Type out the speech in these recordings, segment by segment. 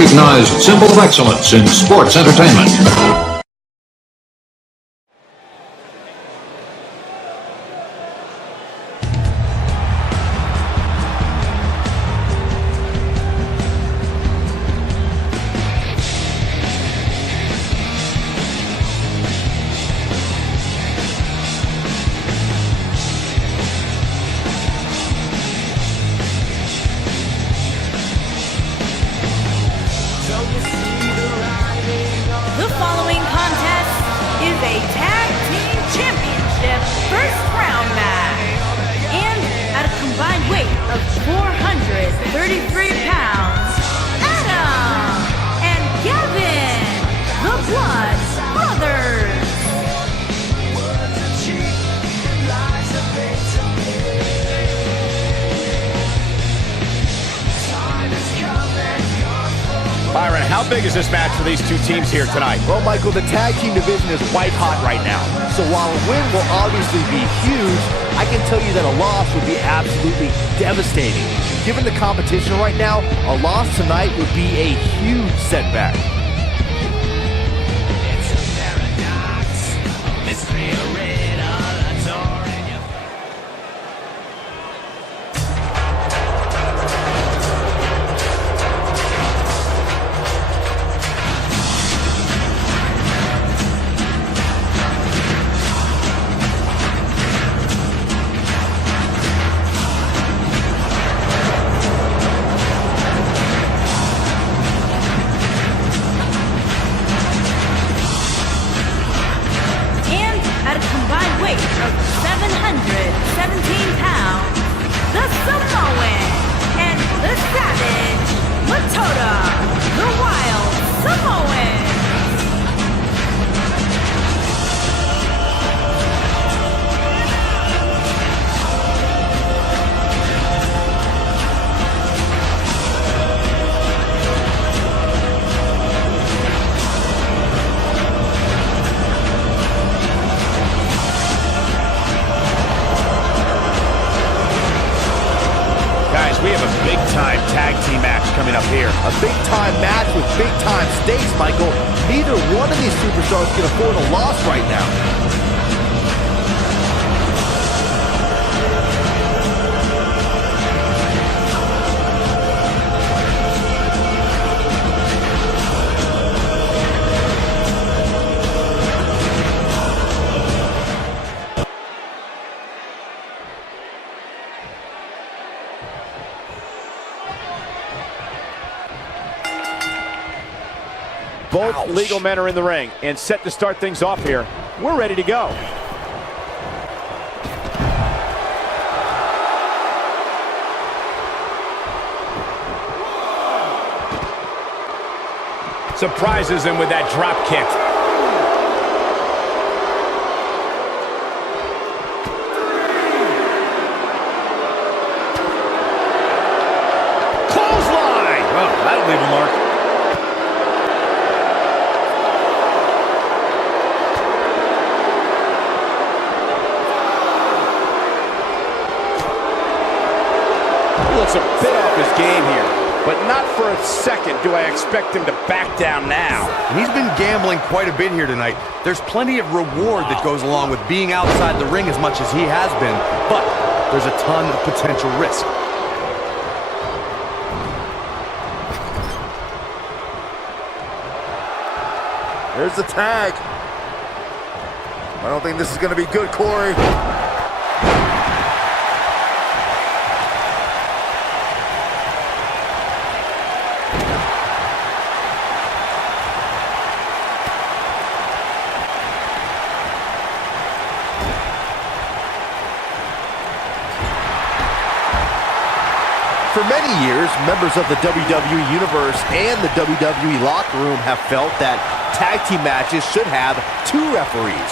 recognized symbol of excellence in sports entertainment. The following contest is a tag team championship first round match. And at a combined weight of 433 pounds, Adam and Gavin, the Blood Brothers. Byron, how big is this match for these two teams here tonight? Well, Michael, the tag team division is white hot right now. So while a win will obviously be huge, I can tell you that a loss would be absolutely devastating. Given the competition right now, a loss tonight would be a huge setback. At a combined weight of 717 pounds, the Samoan and the Savage, Matoda, the Wild Samoan. We have a big-time tag team match coming up here. A big-time match with big-time stakes, Michael. Neither one of these superstars can afford a loss right now. Both legal men are in the ring and set to start things off here. We're ready to go. Surprises him with that drop kick. Clothesline! Oh, that'll leave a mark. Looks a bit off his game here, but not for a second do I expect him to back down now. He's been gambling quite a bit here tonight. There's plenty of reward that goes along with being outside the ring as much as he has been, but there's a ton of potential risk. There's the tag. I don't think this is going to be good, Corey. For many years, members of the WWE Universe and the WWE locker room have felt that tag team matches should have two referees.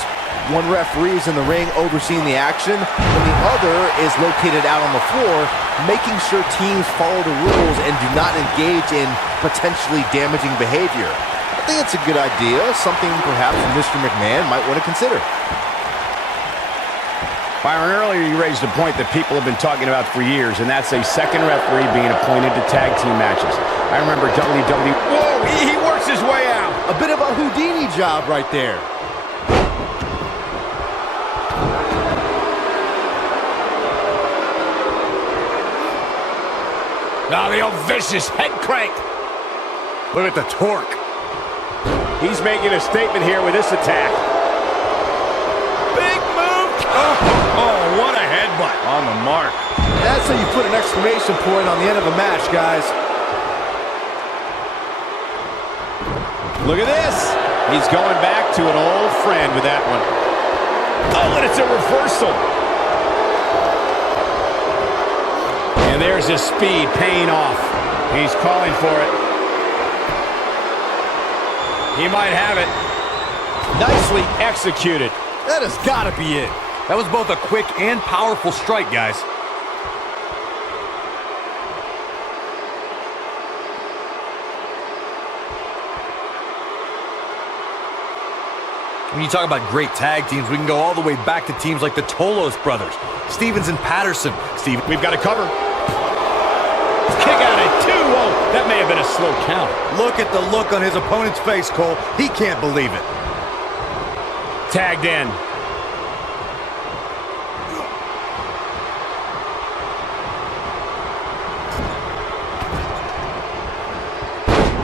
One referee is in the ring overseeing the action, and the other is located out on the floor, making sure teams follow the rules and do not engage in potentially damaging behavior. I think it's a good idea, something perhaps Mr. McMahon might want to consider. Byron, earlier you raised a point that people have been talking about for years, and that's a second referee being appointed to tag team matches. I remember WWE. Whoa, he works his way out. A bit of a Houdini job right there. Now the old vicious head crank. Look at the torque. He's making a statement here with this attack. Big move. Oh, what a headbutt. On the mark. That's how you put an exclamation point on the end of a match, guys. Look at this. He's going back to an old friend with that one. Oh, and it's a reversal. And there's his speed paying off. He's calling for it. He might have it. Nicely executed. That has got to be it. That was both a quick and powerful strike, guys. When you talk about great tag teams, we can go all the way back to teams like the Tolos brothers, Stevens and Patterson. Steve, we've got to cover. Kick out at 2. Whoa, that may have been a slow count. Look at the look on his opponent's face, Cole. He can't believe it. Tagged in.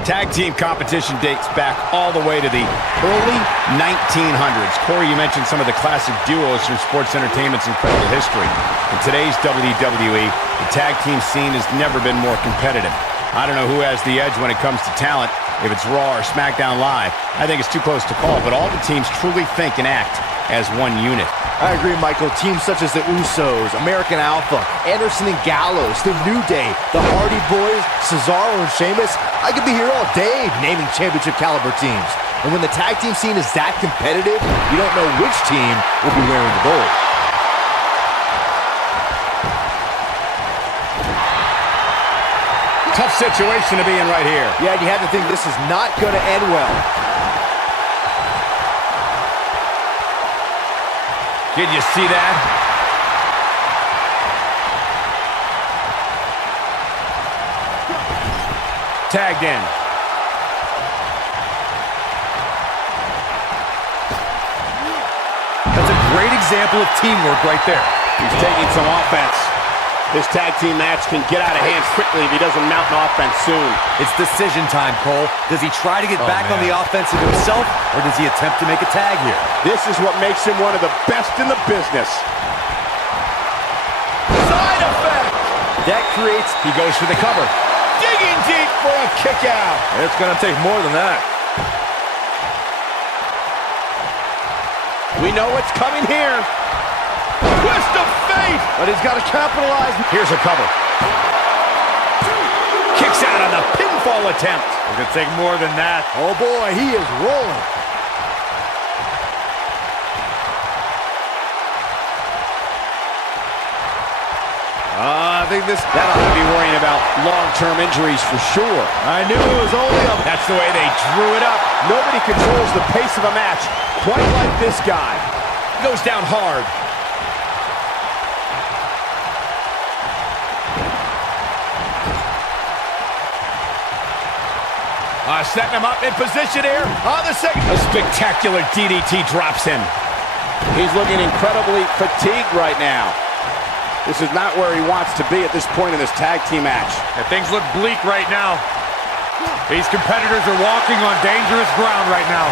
Tag team competition dates back all the way to the early 1900s. Corey, you mentioned some of the classic duos from sports entertainment's incredible history. In today's WWE, the tag team scene has never been more competitive. I don't know who has the edge when it comes to talent, if it's Raw or SmackDown Live. I think it's too close to call, but all the teams truly think and act as one unit. I agree, Michael. Teams such as the Usos, American Alpha, Anderson and Gallows, The New Day, the Hardy Boys, Cesaro and Sheamus. I could be here all day naming championship caliber teams. And when the tag team scene is that competitive, you don't know which team will be wearing the gold. Tough situation to be in right here. Yeah, you have to think this is not going to end well. Did you see that? Tagged in. That's a great example of teamwork right there. He's taking some offense. This tag team match can get out of hand quickly if he doesn't mount an offense soon. It's decision time, Cole. Does he try to get back on the offensive himself, or does he attempt to make a tag here? This is what makes him one of the best in the business. Side effect! That creates... He goes for the cover. Digging deep for a kick out. It's going to take more than that. We know what's coming here. Twist of fate! But he's got to capitalize. Here's a cover. Kicks out on the pinfall attempt. It's going to take more than that. Oh boy, he is rolling. I think that ought to be worrying about long-term injuries for sure. I knew it was only a... That's the way they drew it up. Nobody controls the pace of a match quite like this guy. Goes down hard. Setting him up in position here on the second. A spectacular DDT drops him. He's looking incredibly fatigued right now. This is not where he wants to be at this point in this tag team match. And things look bleak right now. These competitors are walking on dangerous ground right now.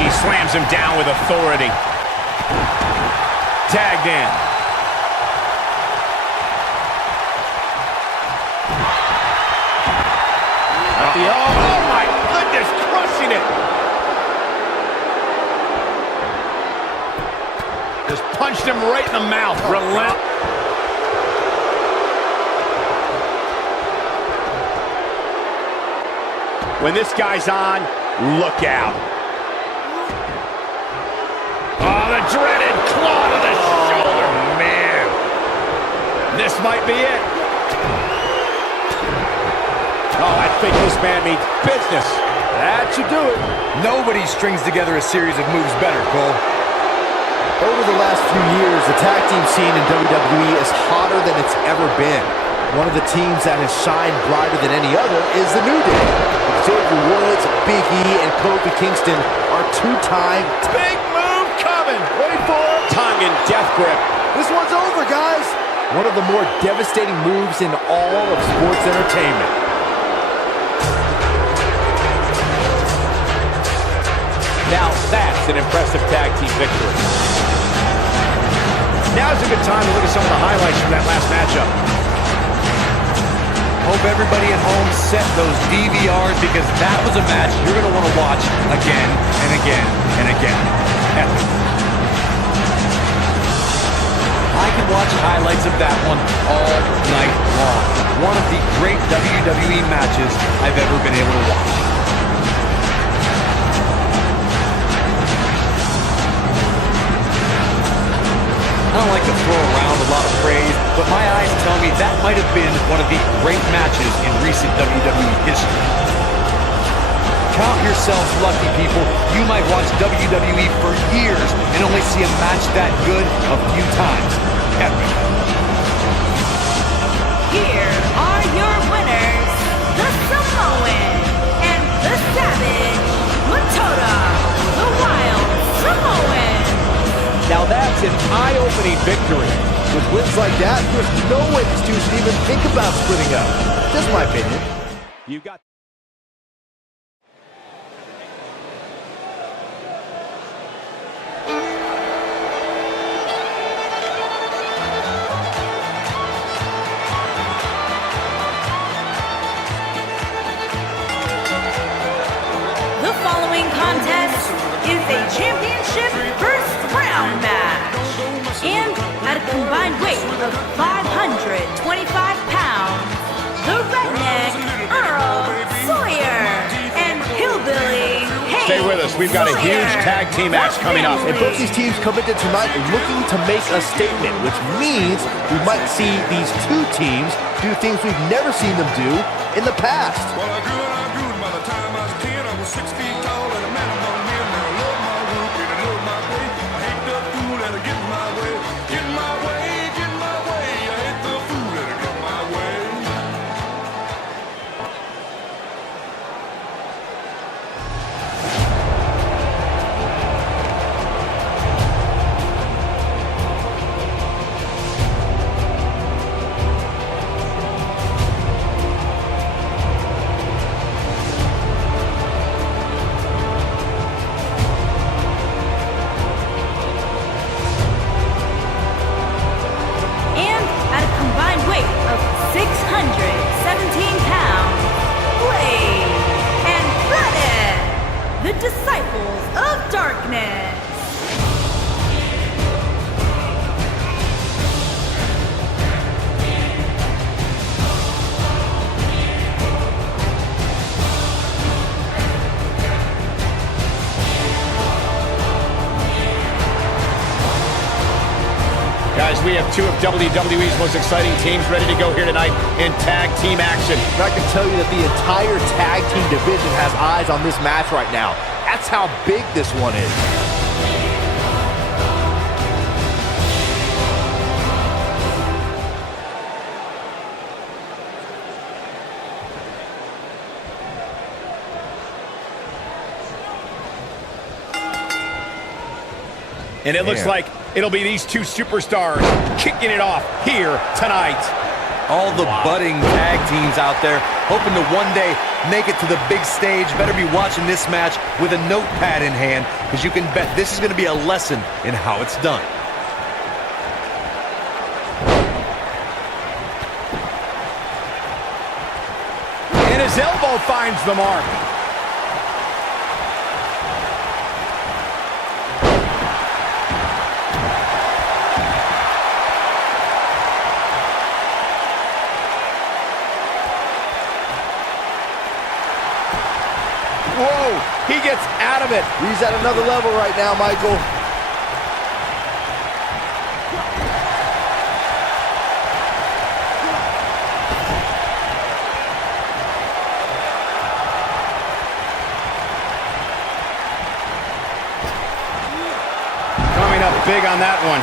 He slams him down with authority. Tagged in. Oh my goodness, crushing it. Just punched him right in the mouth. Relent. When this guy's on, look out. Oh, the dreaded claw to the shoulder. Man. This might be it. Oh, I think this man means business. That should do it. Nobody strings together a series of moves better, Cole. Over the last few years, the tag team scene in WWE is hotter than it's ever been. One of the teams that has shined brighter than any other is the New Day. Xavier Woods, Big E, and Kofi Kingston are two-time. Big move coming. Wait for it. Tongue and death grip. This one's over, guys. One of the more devastating moves in all of sports entertainment. Now that's an impressive tag team victory. Now's a good time to look at some of the highlights from that last matchup. Hope everybody at home set those DVRs because that was a match you're going to want to watch again and again and again. Epic. I could watch highlights of that one all night long. One of the great WWE matches I've ever been able to watch. I don't like to throw around a lot of praise, but my eyes tell me that might have been one of the great matches in recent WWE history. Count yourselves lucky, people. You might watch WWE for years and only see a match that good a few times. Epic. Here are your winners, the Samoan and the Savage, Matoda, the Wild Samoan. Now that's an eye-opening victory. With wins like that, there's no way these two should even think about splitting up. Just my opinion. You got. The following contest is a championship first round match. And at a combined weight of 525 pounds, the Redneck Earl Sawyer and Hillbilly Hayes. Stay with us. We've got a huge tag team match coming up. And both these teams come into tonight looking to make a statement, which means we might see these two teams do things we've never seen them do in the past. Well, I grew and by the time I was 10, I was 6 feet tall and a man among men. Now I love my work and I love my way. I hate the fool that'll get in my way. Get in my way, get in my way. I hate the fool that'll get in my way. And at a combined weight of 617 pounds, Blade and Brennan, the Disciples of Darkness. Guys, we have two of WWE's most exciting teams ready to go here tonight in tag team action. And I can tell you that the entire tag team division has eyes on this match right now. That's how big this one is. And it looks like it'll be these two superstars kicking it off here tonight. All the budding tag teams out there hoping to one day make it to the big stage better be watching this match with a notepad in hand, because you can bet this is going to be a lesson in how it's done. And his elbow finds the mark. Whoa, he gets out of it. He's at another level right now, Michael. Coming up big on that one.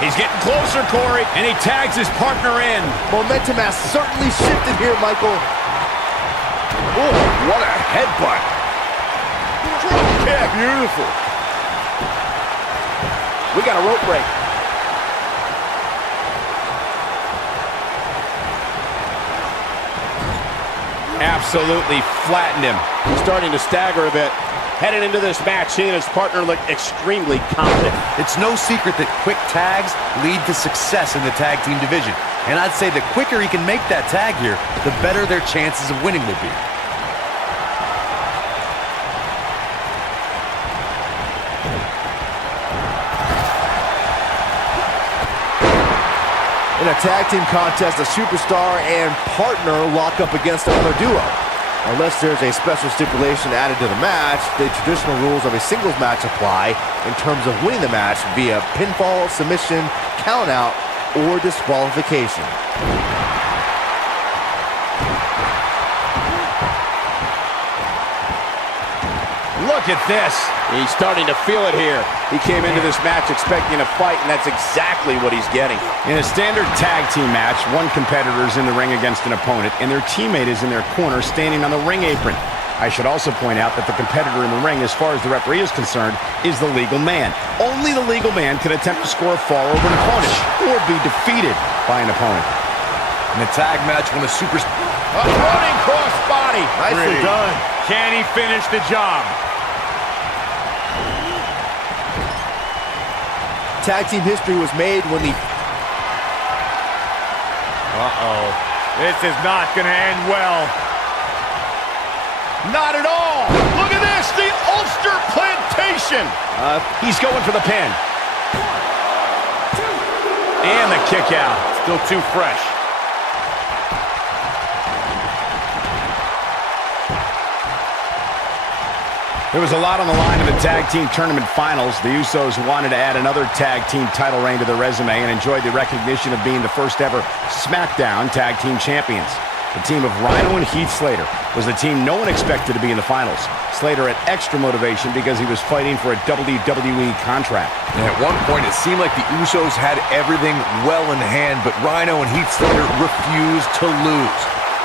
He's getting closer, Corey, and he tags his partner in. Momentum has certainly shifted here, Michael. Oh, what a headbutt. Drop kick. Beautiful. We got a rope break. Absolutely flattened him. He's starting to stagger a bit. Heading into this match, he and his partner look extremely confident. It's no secret that quick tags lead to success in the tag team division. And I'd say the quicker he can make that tag here, the better their chances of winning will be. In a tag team contest, a superstar and partner lock up against another duo. Unless there's a special stipulation added to the match, the traditional rules of a singles match apply in terms of winning the match via pinfall, submission, countout, or disqualification. Look at this. He's starting to feel it here. He came into this match expecting a fight, and that's exactly what he's getting. In a standard tag team match, one competitor is in the ring against an opponent, and their teammate is in their corner standing on the ring apron. I should also point out that the competitor in the ring, as far as the referee is concerned, is the legal man. Only the legal man can attempt to score a fall over an opponent or be defeated by an opponent. In a tag match, when a superstar... A running cross body. Nicely done. Can he finish the job? Tag team history was made when the... Uh-oh. This is not going to end well. Not at all. Look at this, the Ulster plantation. He's going for the pin. And the kick out. Still too fresh. There was a lot on the line in the tag team tournament finals. The Usos wanted to add another tag team title reign to their resume and enjoyed the recognition of being the first ever SmackDown tag team champions. The team of Rhino and Heath Slater was the team no one expected to be in the finals. Slater had extra motivation because he was fighting for a WWE contract. And at one point, it seemed like the Usos had everything well in hand, but Rhino and Heath Slater refused to lose.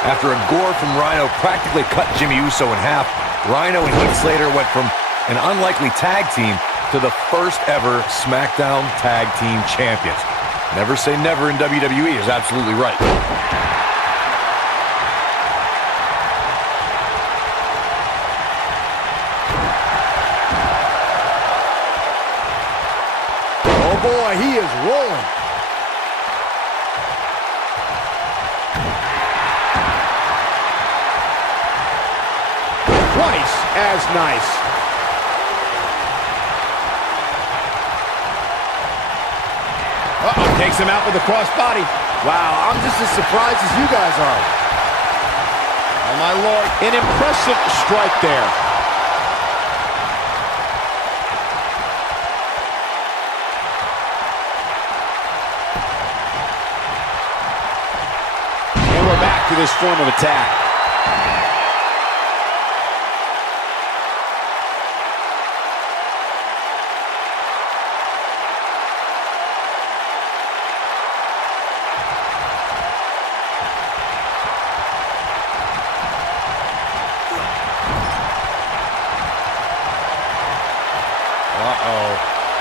After a gore from Rhino practically cut Jimmy Uso in half, Rhino and Heath Slater went from an unlikely tag team to the first ever SmackDown Tag Team Champions. Never say never in WWE is absolutely right. Oh boy, he is rolling. Twice as nice. Uh-oh, takes him out with a crossbody. Wow, I'm just as surprised as you guys are. Oh, my Lord. An impressive strike there. And we're back to this form of attack.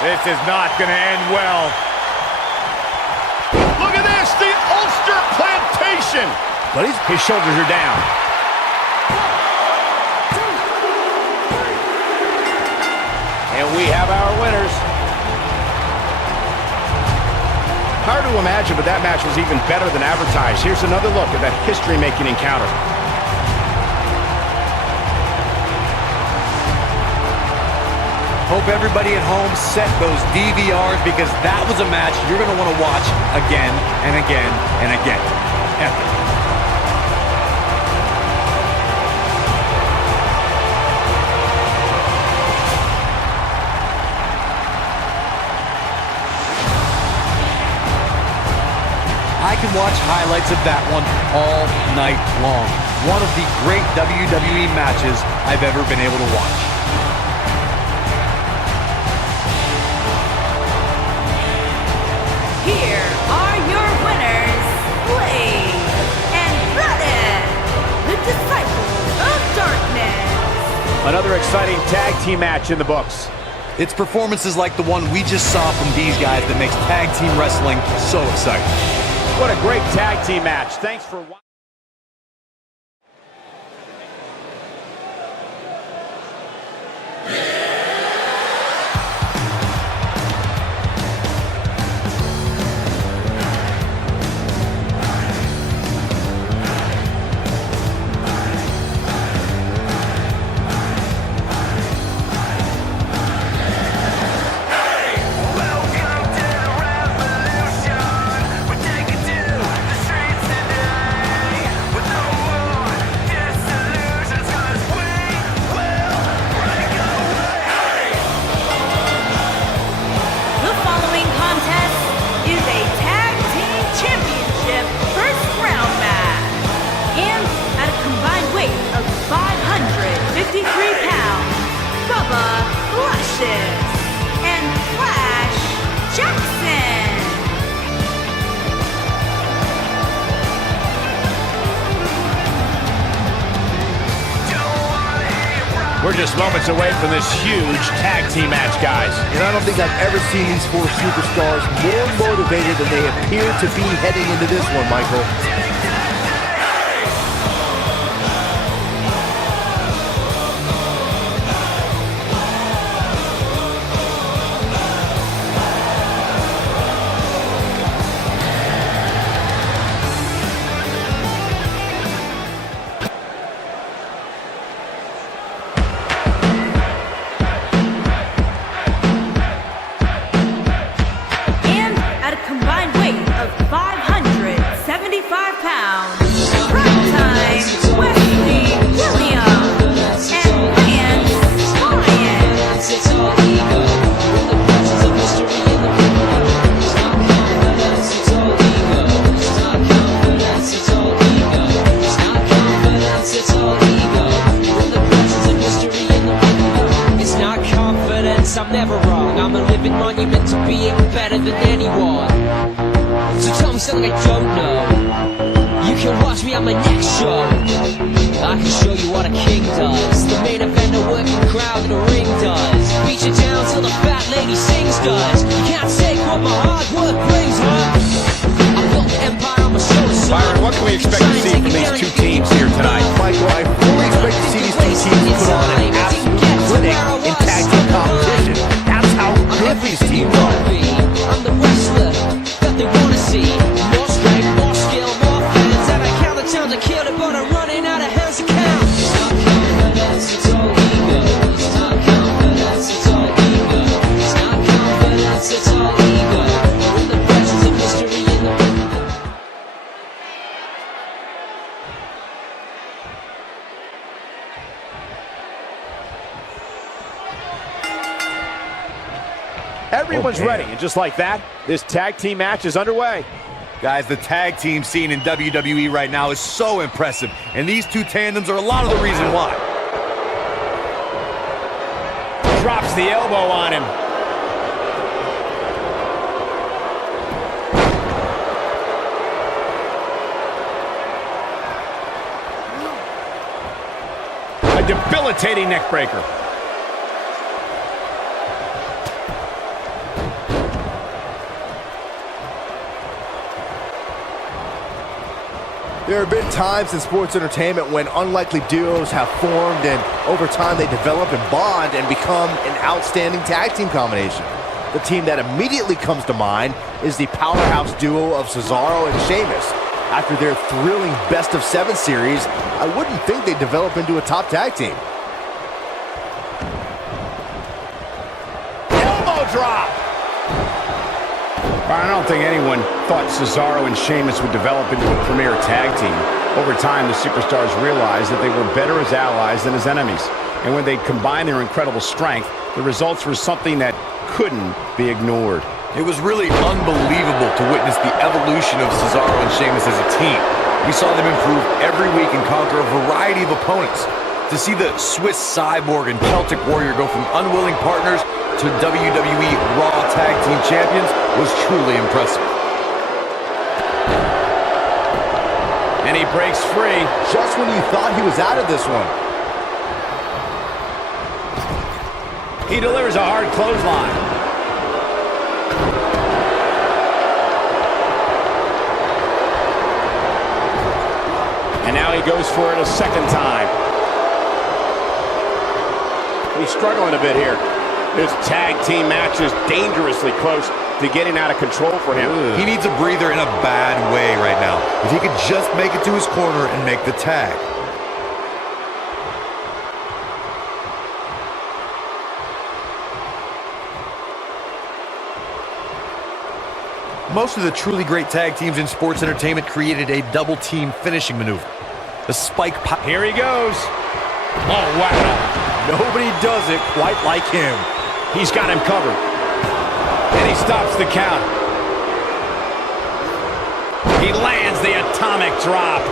This is not going to end well. Look at this, the Ulster plantation. But his shoulders are down. And we have our winners. Hard to imagine, but that match was even better than advertised. Here's another look at that history-making encounter. Hope everybody at home set those DVRs because that was a match you're going to want to watch again and again and again. Epic. I can watch highlights of that one all night long. One of the great WWE matches I've ever been able to watch. here are your winners, Blade and Brennan, the Disciples of Darkness. Another exciting tag team match in the books. It's performances like the one we just saw from these guys that makes tag team wrestling so exciting. What a great tag team match. Thanks for watching. And Flash Jackson. We're just moments away from this huge tag team match, guys. And I don't think I've ever seen these four superstars more motivated than they appear to be heading into this one, Michael. I'm never wrong. I'm a living monument to being better than anyone. So tell me something I don't know. You can watch me on my next show. I can show you what a king does. The main event, a working crowd in a ring does. Beat you down till the fat lady sings does. You can't take what my hard work brings, huh? I built an empire on my shoulders. Byron, what can we expect to see from these two teams here tonight? Michael, I fully expect to see these two teams put on an absolute clinic in tag team competition. That's how good these teams are. I'm the wrestler that they want to see. More strength, more skill, more fans. And I count the times I killed it, but I'm running out of hands to count. It's not confidence, it's all ego. It's not confidence, it's all ego. It's not confidence, it's all ego. We're the presence of history in the Everyone's ready, and just like that, this tag team match is underway. Guys, the tag team scene in WWE right now is so impressive, and these two tandems are a lot of the reason why. Drops the elbow on him. A debilitating neck breaker. There have been times in sports entertainment when unlikely duos have formed and over time they develop and bond and become an outstanding tag team combination. The team that immediately comes to mind is the powerhouse duo of Cesaro and Sheamus. After their thrilling Best of 7 series, I wouldn't think they'd develop into a top tag team. Elbow drop! I don't think anyone thought Cesaro and Sheamus would develop into a premier tag team. Over time, the superstars realized that they were better as allies than as enemies. And when they combined their incredible strength, the results were something that couldn't be ignored. It was really unbelievable to witness the evolution of Cesaro and Sheamus as a team. We saw them improve every week and conquer a variety of opponents. To see the Swiss Cyborg and Celtic Warrior go from unwilling partners to WWE Raw Tag Team Champions was truly impressive. And he breaks free. Just when you thought he was out of this one. He delivers a hard clothesline. And now he goes for it a second time. He's struggling a bit here. This tag team match is dangerously close to getting out of control for him. He needs a breather in a bad way right now. If he could just make it to his corner and make the tag. Most of the truly great tag teams in sports entertainment created a double team finishing maneuver. The spike pop. Here he goes. Oh, wow. Nobody does it quite like him. He's got him covered. And he stops the count. He lands the atomic drop.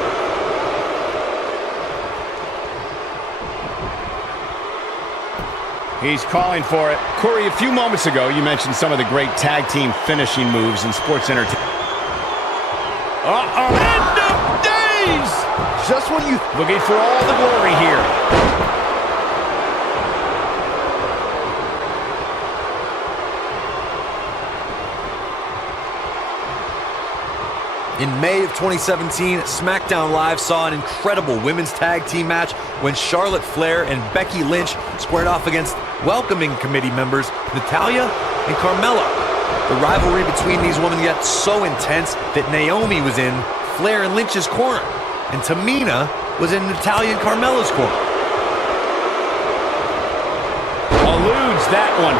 He's calling for it. Corey, a few moments ago, you mentioned some of the great tag team finishing moves in sports entertainment. Uh-oh. End of days! Just when you... Looking for all the glory here. In May of 2017, SmackDown Live saw an incredible women's tag team match when Charlotte Flair and Becky Lynch squared off against welcoming committee members Natalya and Carmella. The rivalry between these women got so intense that Naomi was in Flair and Lynch's corner, and Tamina was in Natalya and Carmella's corner. Eludes that one.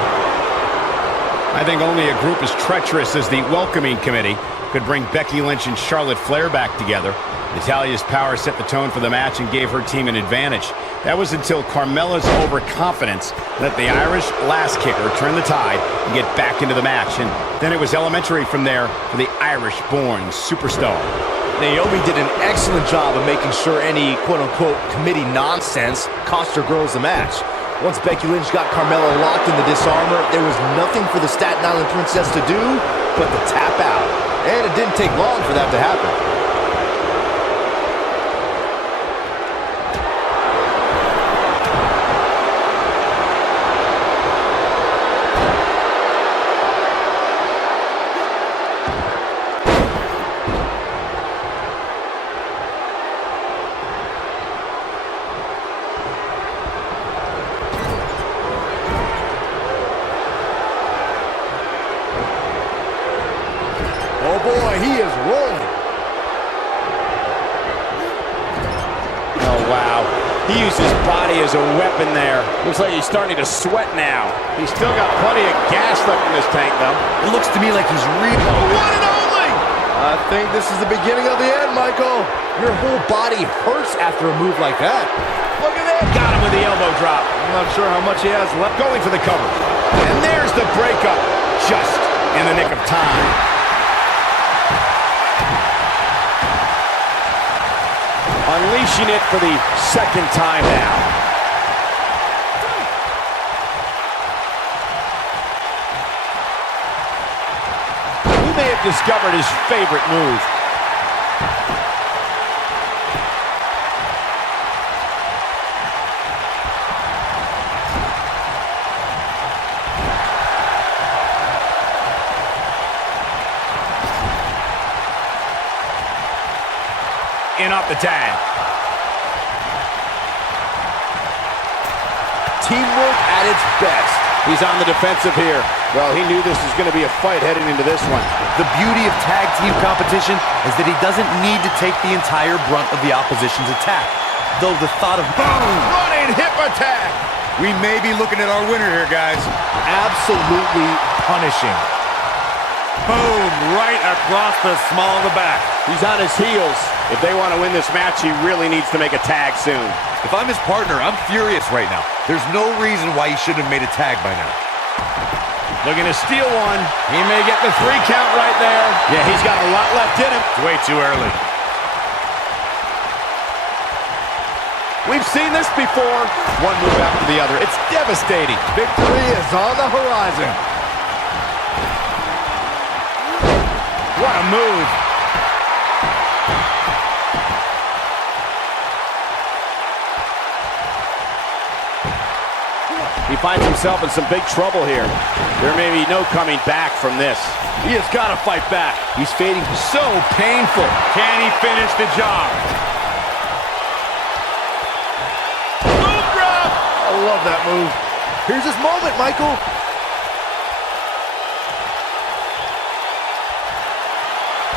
I think only a group as treacherous as the welcoming committee could bring Becky Lynch and Charlotte Flair back together. Natalya's power set the tone for the match and gave her team an advantage. That was until Carmella's overconfidence let the Irish Lass Kicker turn the tide and get back into the match. And then it was elementary from there for the Irish-born superstar. Naomi did an excellent job of making sure any quote-unquote committee nonsense cost her girls the match. Once Becky Lynch got Carmella locked in the disarmor, there was nothing for the Staten Island Princess to do but to tap out. And it didn't take long for that to happen. Oh boy, he is rolling. Oh, wow. He used his body as a weapon there. Looks like he's starting to sweat now. He's still got plenty of gas left in this tank, though. It looks to me like he's really... One and only! I think this is the beginning of the end, Michael. Your whole body hurts after a move like that. Look at that. Got him with the elbow drop. I'm not sure how much he has left. Going for the cover. And there's the breakup. Just in the nick of time. Unleashing it for the second time now. He may have discovered his favorite move. In off the tag. Teamwork at its best. He's on the defensive here. Well, he knew this was going to be a fight heading into this one. The beauty of tag team competition is that he doesn't need to take the entire brunt of the opposition's attack. Though the thought of boom, Running hip attack. we may be looking at our winner here, guys. Absolutely punishing. Boom, right across the small of the back. He's on his heels. If they want to win this match, he really needs to make a tag soon. If I'm his partner, I'm furious right now. There's no reason why he shouldn't have made a tag by now. Looking to steal one. He may get the 3 count right there. Yeah, he's got a lot left in him. It's way too early. We've seen this before. One move after the other. It's devastating. Victory is on the horizon. What a move. He finds himself in some big trouble here. There may be no coming back from this. He has got to fight back. He's fading so painful. Can he finish the job? Boom drop! I love that move. Here's his moment, Michael.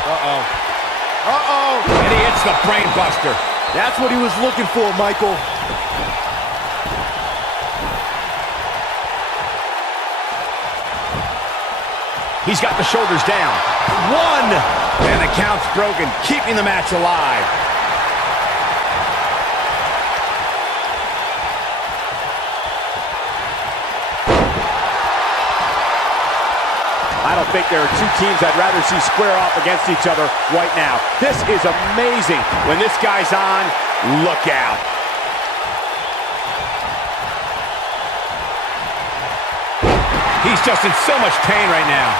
Uh-oh. Uh-oh. And he hits the brain buster. That's what he was looking for, Michael. He's got the shoulders down. One! And the count's broken, keeping the match alive. I don't think there are two teams I'd rather see square off against each other right now. This is amazing. When this guy's on, look out. He's just in so much pain right now.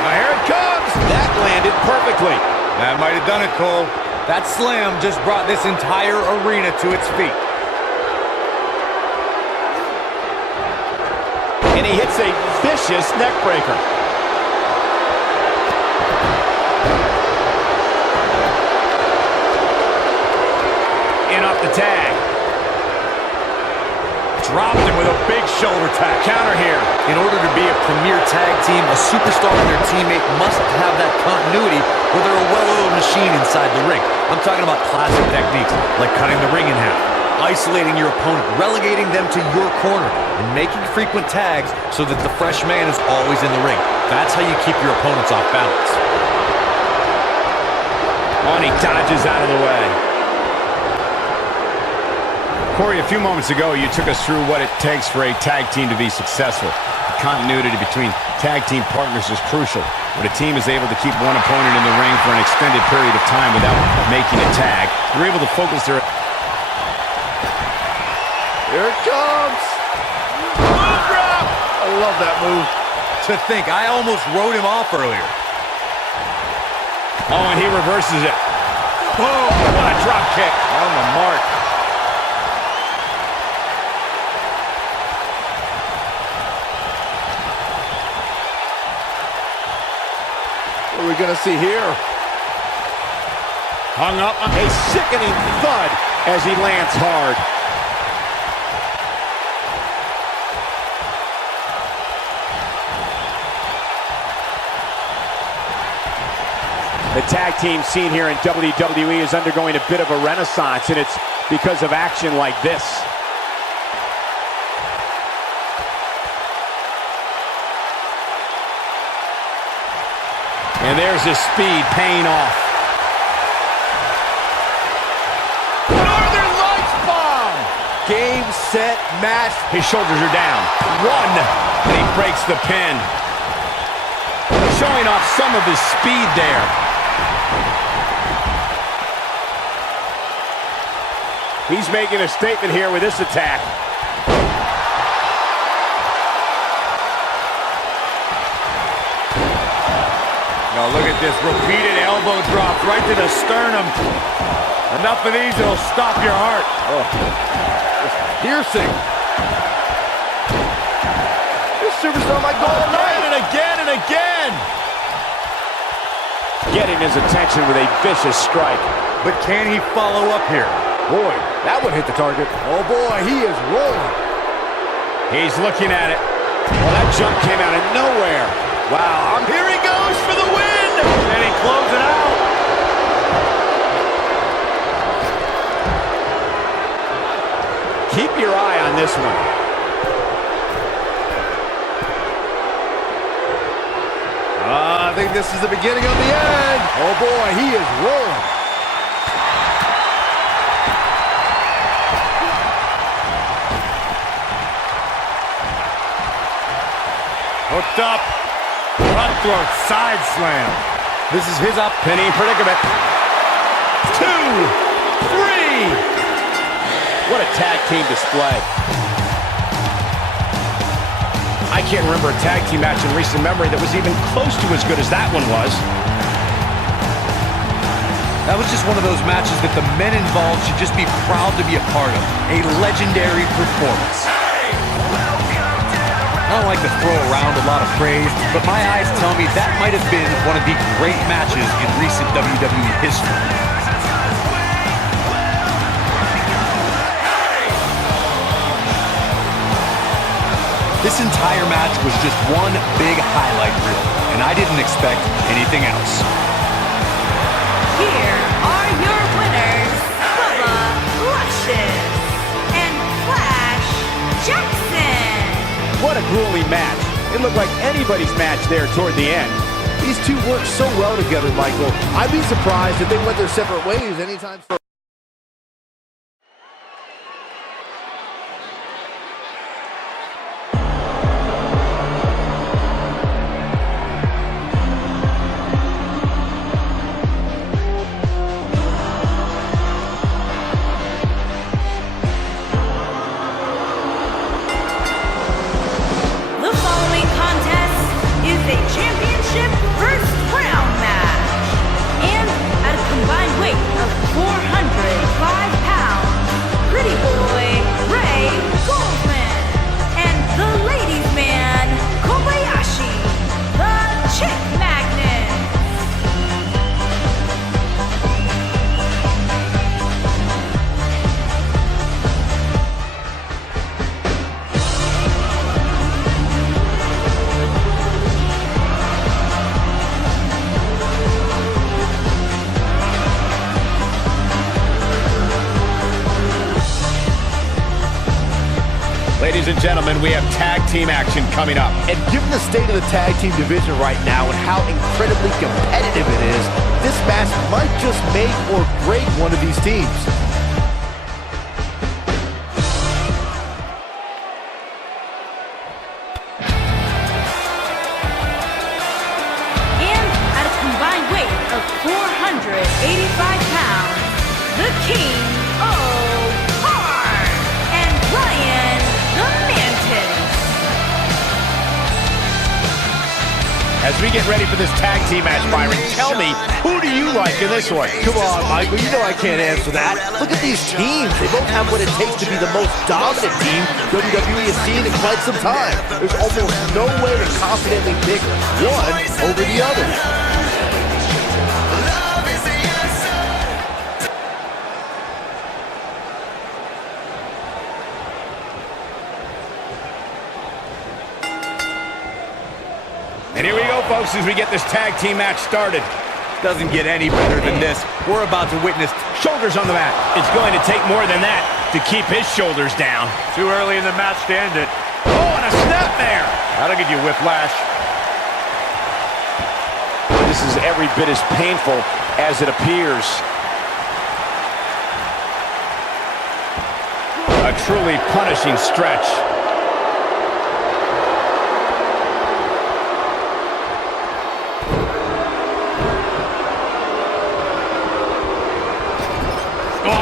Now here it comes. That landed perfectly. That might have done it, Cole. That slam just brought this entire arena to its feet. And he hits a vicious neck breaker. In off the tag. Dropped him with a big shoulder tag. Counter here. In order to be a premier tag team, a superstar and their teammate must have that continuity where they're a well-oiled machine inside the ring. I'm talking about classic techniques like cutting the ring in half, isolating your opponent, relegating them to your corner, and making frequent tags so that the fresh man is always in the ring. That's how you keep your opponents off balance. Oh, and he dodges out of the way. Corey, a few moments ago, you took us through what it takes for a tag team to be successful. The continuity between tag team partners is crucial. When a team is able to keep one opponent in the ring for an extended period of time without making a tag, they're able to focus their... Here it comes. Boom drop! I love that move. To think, I almost wrote him off earlier. Oh, and he reverses it. Boom! What a drop kick. On the mark. What are we going to see here? Hung up on a sickening thud as he lands hard. The tag team scene here in WWE is undergoing a bit of a renaissance, and it's because of action like this. And there's his speed paying off. Northern Lights bomb! Game, set, match. His shoulders are down. One. And he breaks the pin. Showing off some of his speed there. He's making a statement here with this attack. Now look at this. Repeated elbow drops right to the sternum. Enough of these, it'll stop your heart. Oh. It's piercing. This superstar might go all night. And again and again. Getting his attention with a vicious strike. But can he follow up here? Boy, that would hit the target. Oh boy, he is rolling. He's looking at it. Well, that jump came out of nowhere. Wow, here he goes for the win! And he closes it out. Keep your eye on this one. I think this is the beginning of the end. Oh boy, he is rolling. Hooked up. Cutthroat side slam. This is his up. Pinning predicament. 2, 3. What a tag team display. I can't remember a tag team match in recent memory that was even close to as good as that one was. That was just one of those matches that the men involved should just be proud to be a part of. A legendary performance. I don't like to throw around a lot of praise, but my eyes tell me that might have been one of the great matches in recent WWE history. This entire match was just one big highlight reel, and I didn't expect anything else. Here are your winners, Bubba Luscious and Flash Jackson. What a grueling match. It looked like anybody's match there toward the end. These two work so well together, Michael. I'd be surprised if they went their separate ways anytime soon. Ladies and gentlemen, we have tag team action coming up. And given the state of the tag team division right now and how incredibly competitive it is, this match might just make or break one of these teams. And at a combined weight of 485 pounds, the King of Heart and Ryan the Mantis. As we get ready for this tag team match, Byron, tell me, who do you like in this one? Come on, Michael, you know I can't answer that. Look at these teams. They both have what it takes to be the most dominant team WWE has seen in quite some time. There's almost no way to confidently pick one over the other. And here we go, folks, as we get this tag team match started. Doesn't get any better than this. We're about to witness shoulders on the mat. It's going to take more than that to keep his shoulders down. Too early in the match to end it. Oh, and a snap there. That'll give you whiplash. This is every bit as painful as it appears. A truly punishing stretch.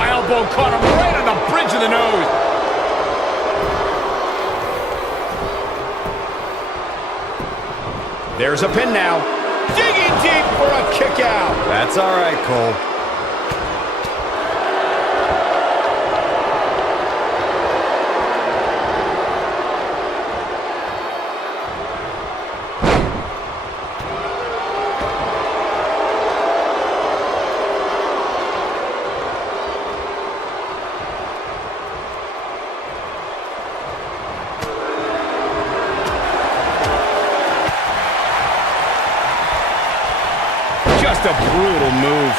Elbow caught him right on the bridge of the nose. There's a pin now. Digging deep for a kick out. That's all right, Cole. Just a brutal move.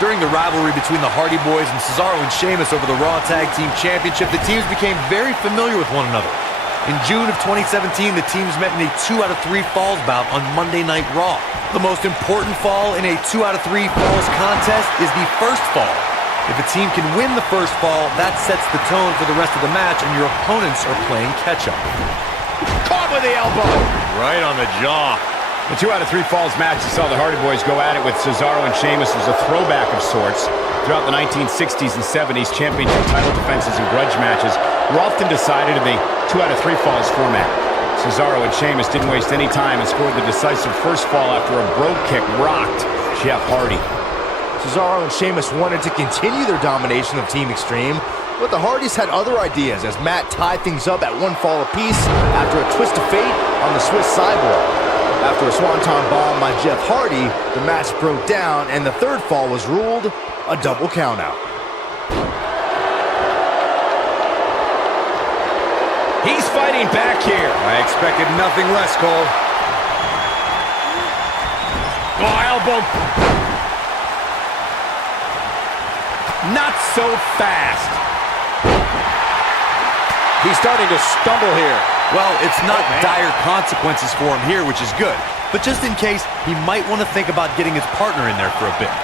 During the rivalry between the Hardy Boys and Cesaro and Sheamus over the Raw Tag Team Championship, the teams became very familiar with one another. In June of 2017, the teams met in a 2 out of 3 falls bout on Monday Night Raw. The most important fall in a 2 out of 3 falls contest is the first fall. If a team can win the first fall, that sets the tone for the rest of the match, and your opponents are playing catch-up. Caught with the elbow. Right on the jaw. The 2 out of 3 falls match, you saw the Hardy Boys go at it with Cesaro and Sheamus as a throwback of sorts. Throughout the 1960s and 70s, championship title defenses and grudge matches were often decided in the 2 out of 3 falls format. Cesaro and Sheamus didn't waste any time and scored the decisive first fall after a brogue kick rocked Jeff Hardy. Cesaro and Sheamus wanted to continue their domination of Team Extreme, but the Hardys had other ideas as Matt tied things up at 1 fall apiece after a twist of fate on the Swiss Cyborg. After a swanton bomb by Jeff Hardy, the match broke down and the 3rd fall was ruled a double countout. He's fighting back here. I expected nothing less, Cole. Oh, elbow. Not so fast. He's starting to stumble here. Well, it's not dire consequences for him here, which is good. But just in case, he might want to think about getting his partner in there for a bit.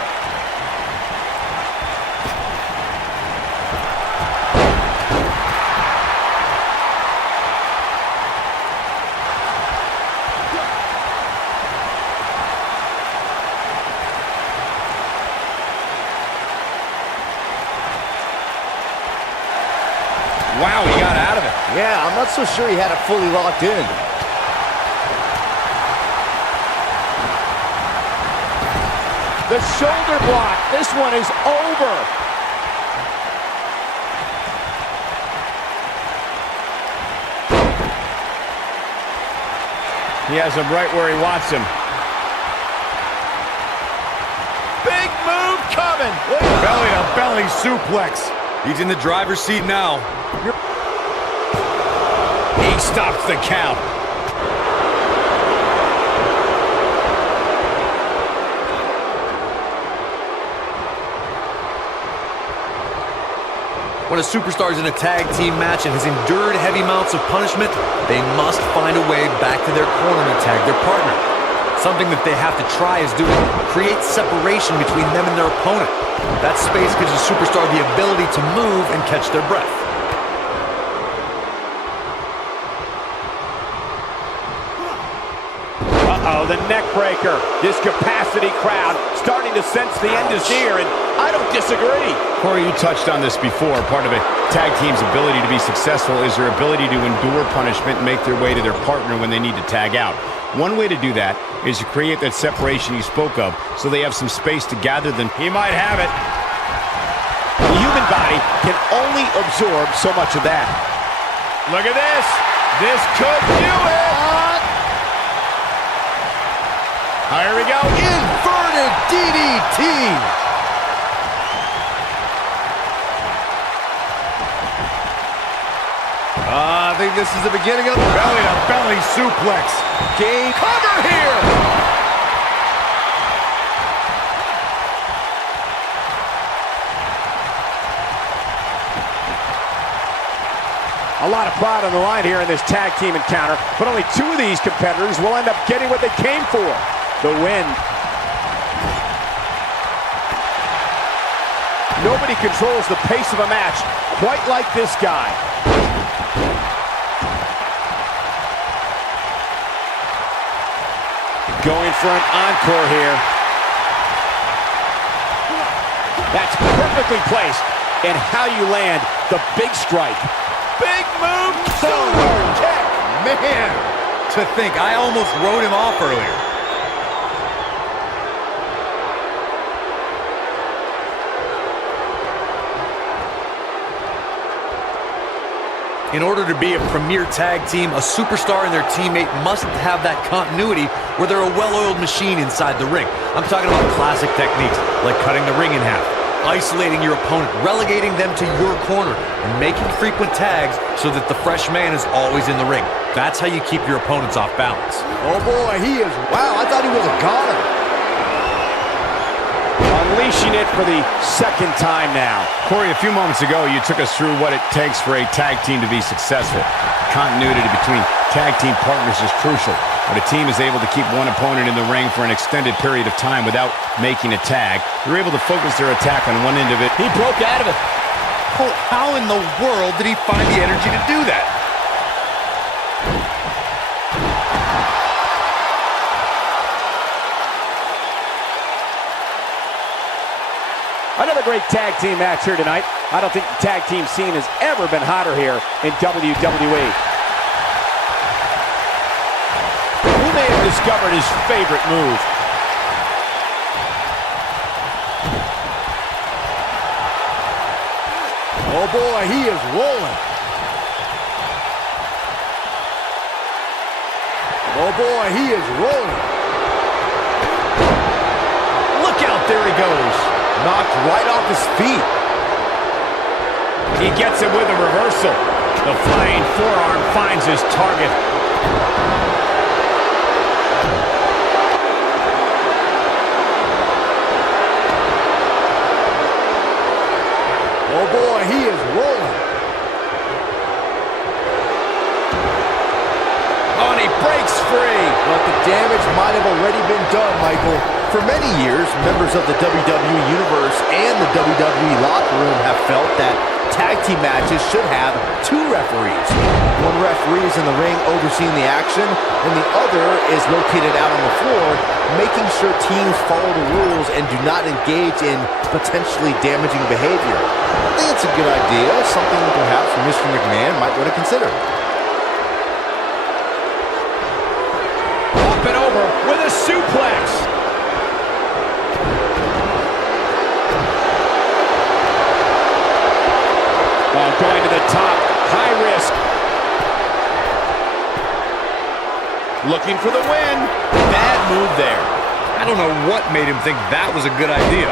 Wow, he got out of it. Yeah, I'm not so sure he had it fully locked in. The shoulder block. This one is over. He has him right where he wants him. Big move coming. Belly-to-belly suplex. He's in the driver's seat now. He stops the count. When a superstar is in a tag team match and has endured heavy amounts of punishment, they must find a way back to their corner to tag their partner. Something that they have to try is doing create separation between them and their opponent. That space gives a superstar the ability to move and catch their breath. Uh-oh, the neck breaker. This capacity crowd starting to sense the end is near, and I don't disagree. Corey, you touched on this before. Part of a tag team's ability to be successful is their ability to endure punishment and make their way to their partner when they need to tag out. One way to do that is to create that separation you spoke of so they have some space to gather them. He might have it. The human body can only absorb so much of that. Look at this. This could do it. Here we go. Inverted DDT. I think this is the beginning of belly-to-belly suplex. Game cover here. A lot of pride on the line here in this tag team encounter, but only 2 of these competitors will end up getting what they came for, the win. Nobody controls the pace of a match quite like this guy. Going for an encore here. That's perfectly placed in how you land the big strike. Big move, super kick. Man, to think, I almost wrote him off earlier. In order to be a premier tag team, a superstar and their teammate must have that continuity where they're a well-oiled machine inside the ring. I'm talking about classic techniques like cutting the ring in half, isolating your opponent, relegating them to your corner, and making frequent tags so that the fresh man is always in the ring. That's how you keep your opponents off balance. Oh boy, he is. Wow, I thought he was a goner. Unleashing it for the 2nd time now. Corey, a few moments ago, you took us through what it takes for a tag team to be successful. Continuity between tag team partners is crucial. When a team is able to keep one opponent in the ring for an extended period of time without making a tag, they're able to focus their attack on one end of it. He broke out of it. How in the world did he find the energy to do that? Another great tag team match here tonight. I don't think the tag team scene has ever been hotter here in WWE. Who may have discovered his favorite move? Oh boy, he is rolling. Oh boy, he is rolling. Look out, there he goes. Knocked right off his feet. He gets it with a reversal. The flying forearm finds his target. Oh boy, he is rolling. Oh, and he breaks free. But the damage might have already been done, Michael. For many years, members of the WWE Universe and the WWE Locker Room have felt that tag team matches should have two referees. One referee is in the ring overseeing the action, and the other is located out on the floor, making sure teams follow the rules and do not engage in potentially damaging behavior. I think it's a good idea, something perhaps Mr. McMahon might want to consider. Up and over with a suplex. Going to the top, high risk. Looking for the win. Bad move there. I don't know what made him think that was a good idea.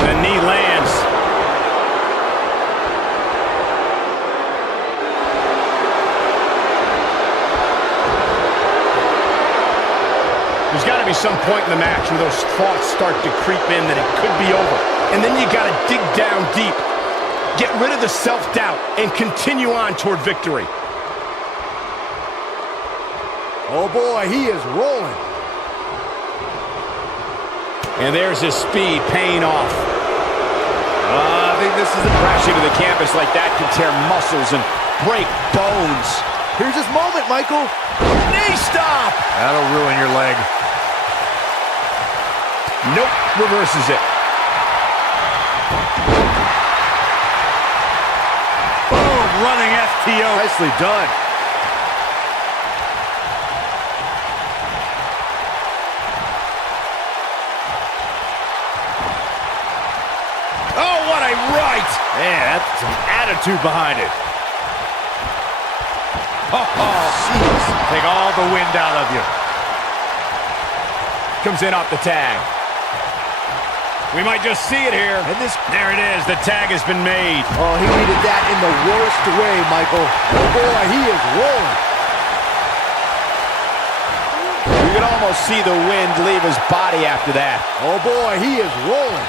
The knee lands. There's got to be some point in the match where those thoughts start to creep in that it could be over. And then you got to dig down deep. Get rid of the self-doubt and continue on toward victory. Oh boy, he is rolling. And there's his speed paying off. I think this is crashing to the canvas like that can tear muscles and break bones. Here's his moment, Michael. Knee stop! That'll ruin your leg. Nope, reverses it. Boom, running FTO. Nicely done. Oh, what a right! Man, that's some attitude behind it. Jeez. Take all the wind out of you. Comes in off the tag. We might just see it here. And There it is. The tag has been made. Oh, he needed that in the worst way, Michael. Oh boy, he is rolling. You can almost see the wind leave his body after that. Oh boy, he is rolling.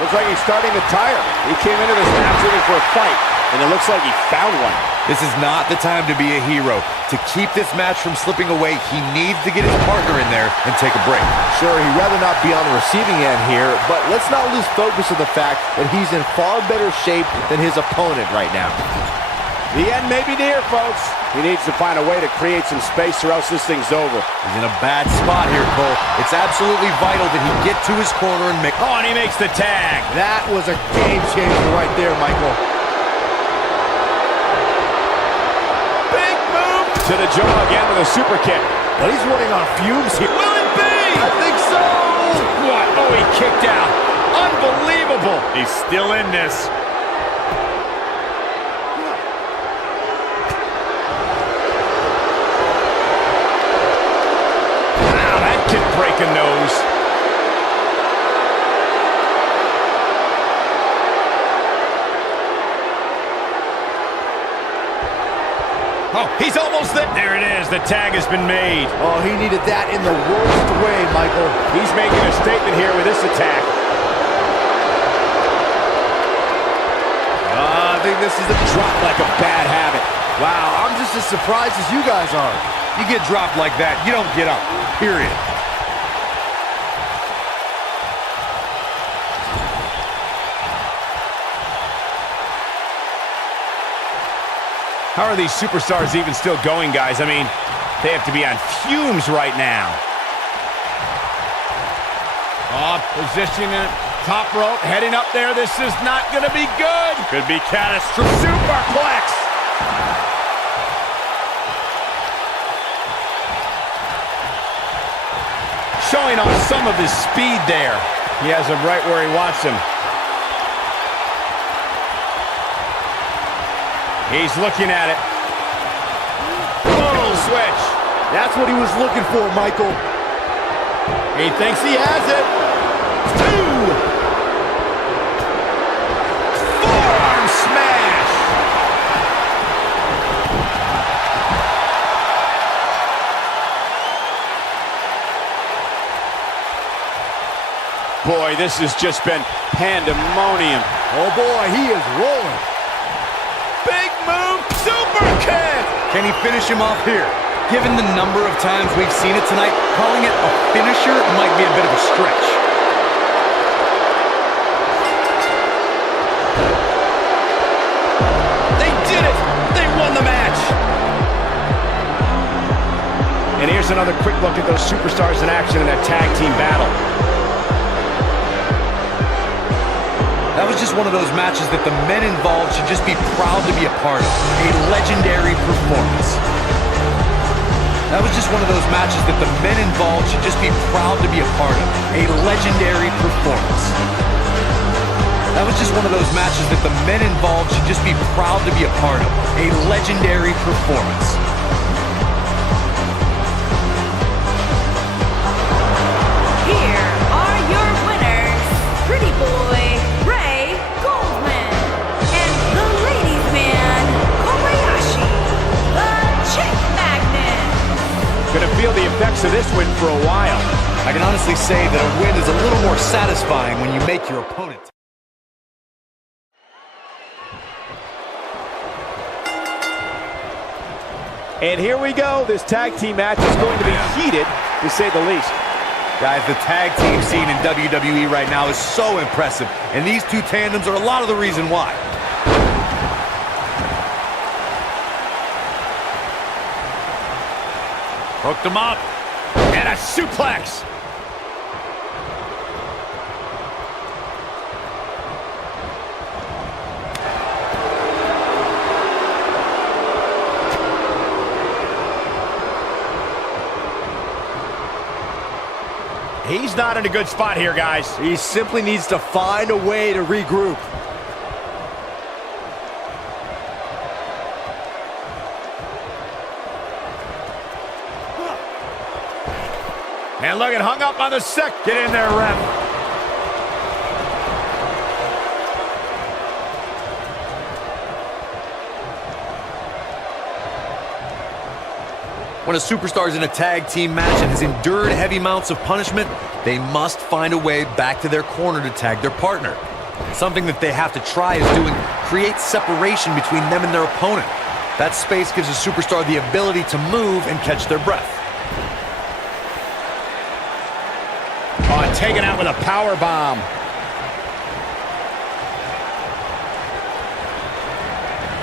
Looks like he's starting to tire. He came into this match looking for a fight, and it looks like he found one. This is not the time to be a hero. To keep this match from slipping away, he needs to get his partner in there and take a break. Sure, he'd rather not be on the receiving end here, but let's not lose focus of the fact that he's in far better shape than his opponent right now. The end may be near, folks. He needs to find a way to create some space or else this thing's over. He's in a bad spot here, Cole. It's absolutely vital that he get to his corner and make... Oh, and he makes the tag. That was a game changer right there, Michael. Big move. To the jaw again with a super kick. But he's running on fumes here. Will it be? I think so. What? Oh, he kicked out. Unbelievable. He's still in this. Break a nose. Oh, he's almost there. There it is. The tag has been made. Oh, he needed that in the worst way, Michael. He's making a statement here with this attack. I think this is a Drop like a bad habit. Wow, I'm just as surprised as you guys are. You get dropped like that, you don't get up. Period. How are these superstars even still going, guys? I mean, they have to be on fumes right now. Position top rope, heading up there. This is not going to be good. Could be catastrophic. Superplex. Showing off some of his speed there. He has him right where he wants him. He's looking at it. Boom, switch. That's what he was looking for, Michael. He thinks he has it. 2. Forearm smash. Boy, this has just been pandemonium. Oh boy, he is rolling. Big move, super kick. Can he finish him off here? Given the number of times we've seen it tonight, calling it a finisher might be a bit of a stretch. They did it! They won the match! And here's another quick look at those superstars in action in that tag team battle. That was just one of those matches that the men involved should just be proud to be a part of. A legendary performance. That was just one of those matches that the men involved should just be proud to be a part of. A legendary performance. That was just one of those matches that the men involved should just be proud to be a part of. A legendary performance. Here are your winners, Pretty Boy Ray Goldman and the Ladies' Man Kobayashi, the Chick Magnet. Gonna feel the effects of this win for a while. I can honestly say that a win is a little more satisfying when you make your opponent. And here we go. This tag team match is going to be heated, to say the least. Guys, the tag team scene in WWE right now is so impressive, and these two tandems are a lot of the reason why. Hooked him up. And a suplex. He's not in a good spot here, guys. He simply needs to find a way to regroup. And look at hung up on the sec. Get in there, ref. When a superstar is in a tag team match and has endured heavy amounts of punishment, they must find a way back to their corner to tag their partner. Something that they have to try is doing create separation between them and their opponent. That space gives a superstar the ability to move and catch their breath. Oh, taken out with a power bomb.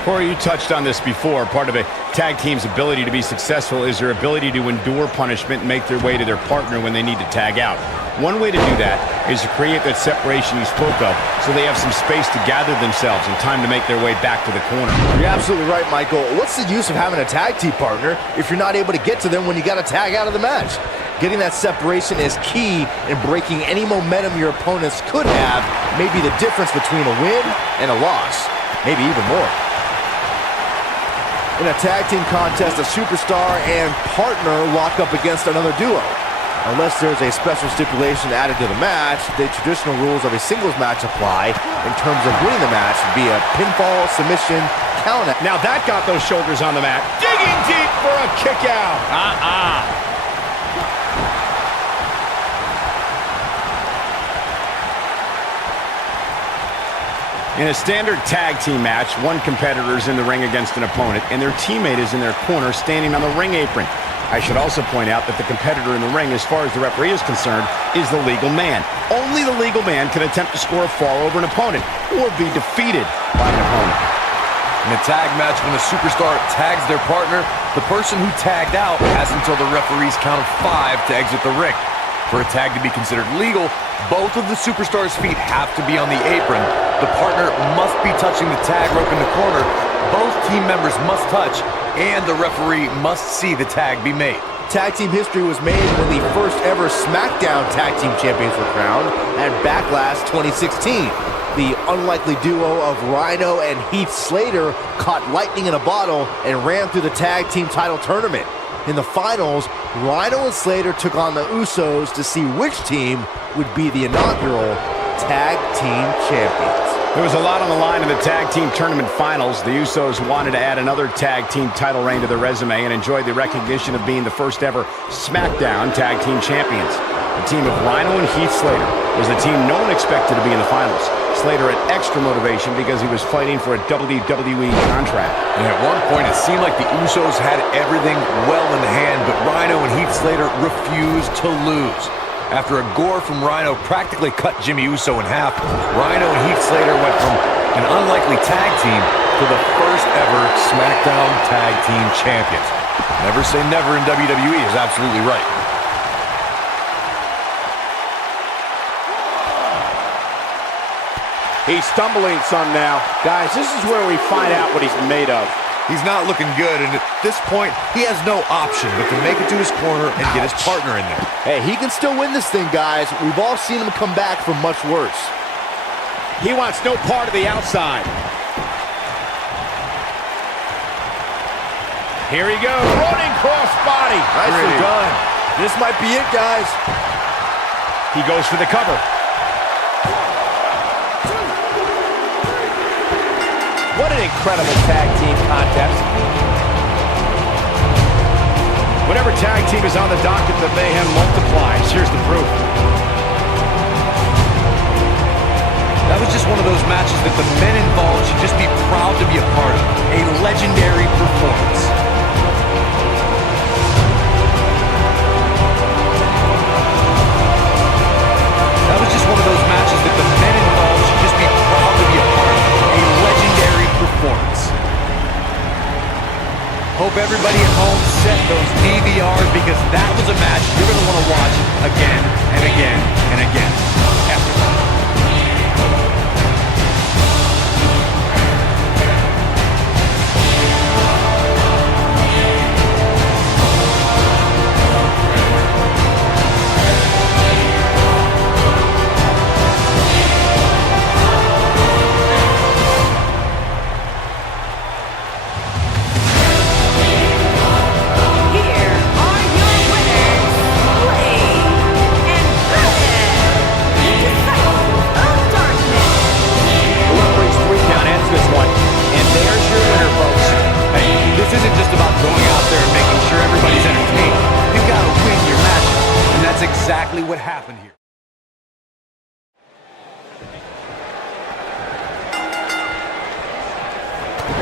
Corey, you touched on this before. Part of a tag team's ability to be successful is their ability to endure punishment and make their way to their partner when they need to tag out. One way to do that is to create that separation you spoke of so they have some space to gather themselves and time to make their way back to the corner. You're absolutely right, Michael. What's the use of having a tag team partner if you're not able to get to them when you got to tag out of the match? Getting that separation is key in breaking any momentum your opponents could have, maybe the difference between a win and a loss, maybe even more. In a tag team contest, a superstar and partner lock up against another duo. Unless there's a special stipulation added to the match, the traditional rules of a singles match apply in terms of winning the match via pinfall, submission, count out. Now that got those shoulders on the mat. Digging deep for a kick out. In a standard tag team match, one competitor is in the ring against an opponent, and their teammate is in their corner standing on the ring apron. I should also point out that the competitor in the ring, as far as the referee is concerned, is the legal man. Only the legal man can attempt to score a fall over an opponent or be defeated by an opponent. In a tag match, when a superstar tags their partner, the person who tagged out has until the referee's count of 5 to exit the ring. For a tag to be considered legal, both of the superstars' feet have to be on the apron. The partner must be touching the tag rope in the corner. Both team members must touch, and the referee must see the tag be made. Tag team history was made when the first ever SmackDown Tag Team Champions were crowned at Backlash 2016. The unlikely duo of Rhino and Heath Slater caught lightning in a bottle and ran through the tag team title tournament. In the finals, Rhino and Slater took on the Usos to see which team would be the inaugural Tag Team Champions. There was a lot on the line in the Tag Team Tournament Finals. The Usos wanted to add another Tag Team title reign to their resume and enjoyed the recognition of being the first ever SmackDown Tag Team Champions. The team of Rhino and Heath Slater was the team no one expected to be in the finals. Slater had extra motivation because he was fighting for a WWE contract. And at one point, it seemed like the Usos had everything well in hand, but Rhino and Heath Slater refused to lose. After a gore from Rhino practically cut Jimmy Uso in half, Rhino and Heath Slater went from an unlikely tag team to the first ever SmackDown Tag Team Champions. Never say never in WWE is absolutely right. He's stumbling some now. Guys, this is where we find out what he's made of. He's not looking good, and at this point, he has no option but to make it to his corner and get his partner in there. Hey, he can still win this thing, guys. We've all seen him come back from much worse. He wants no part of the outside. Here he goes. Running cross body. Nicely done. This might be it, guys. He goes for the cover. What an incredible tag team contest. Whatever tag team is on the docket, the mayhem multiplies. Here's the proof. That was just one of those matches that the men involved should just be proud to be a part of. A legendary performance. That was just one of those matches that the men involved should just be proud to be a part of. A legendary performance. Hope everybody at home set those DVRs because that was a match you're going to want to watch again and again and again. Exactly what happened here.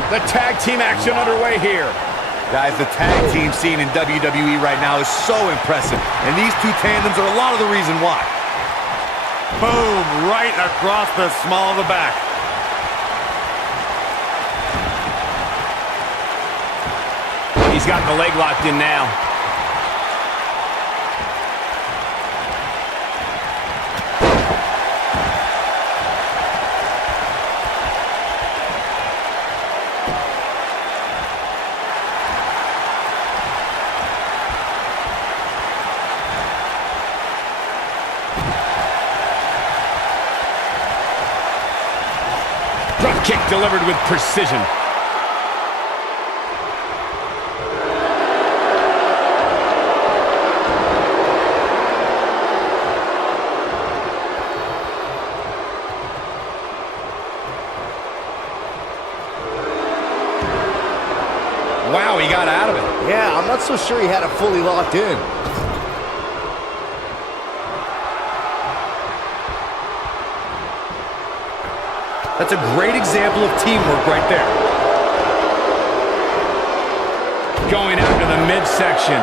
The tag team action underway here. Guys, the tag team scene in WWE right now is so impressive, and these two tandems are a lot of the reason why. Boom, right across the small of the back. He's got the leg locked in now. Drop kick delivered with precision. Wow, he got out of it. Yeah, I'm not so sure he had it fully locked in. That's a great example of teamwork right there. Going out to the midsection.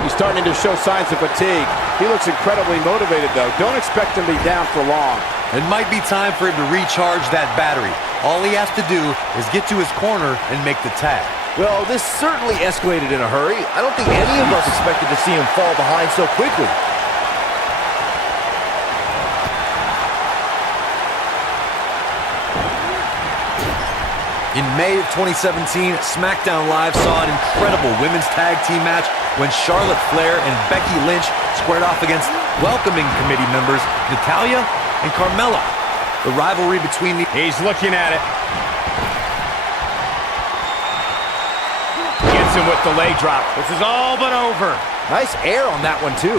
He's starting to show signs of fatigue. He looks incredibly motivated, though. Don't expect him to be down for long. It might be time for him to recharge that battery. All he has to do is get to his corner and make the tag. Well, this certainly escalated in a hurry. I don't think any of us expected to see him fall behind so quickly. In May of 2017, SmackDown Live saw an incredible women's tag team match when Charlotte Flair and Becky Lynch squared off against welcoming committee members Natalya and Carmella. The rivalry between the... He's looking at it. Gets him with the leg drop. This is all but over. Nice air on that one, too.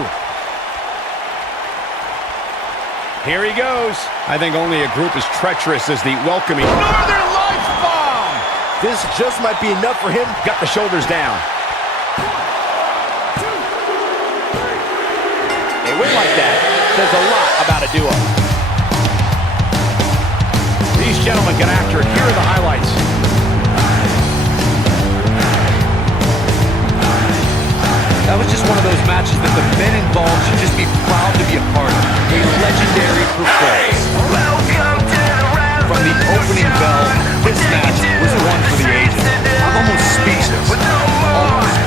Here he goes. I think only a group as treacherous as the welcoming Northern Lights bomb. This just might be enough for him. Got the shoulders down. A win like that says a lot about a duo. These gentlemen get after it. Here are the highlights. That was just one of those matches that the men involved should just be proud to be a part of. A legendary performance. From the opening bell, this match was one for the ages. I'm almost speechless. Almost.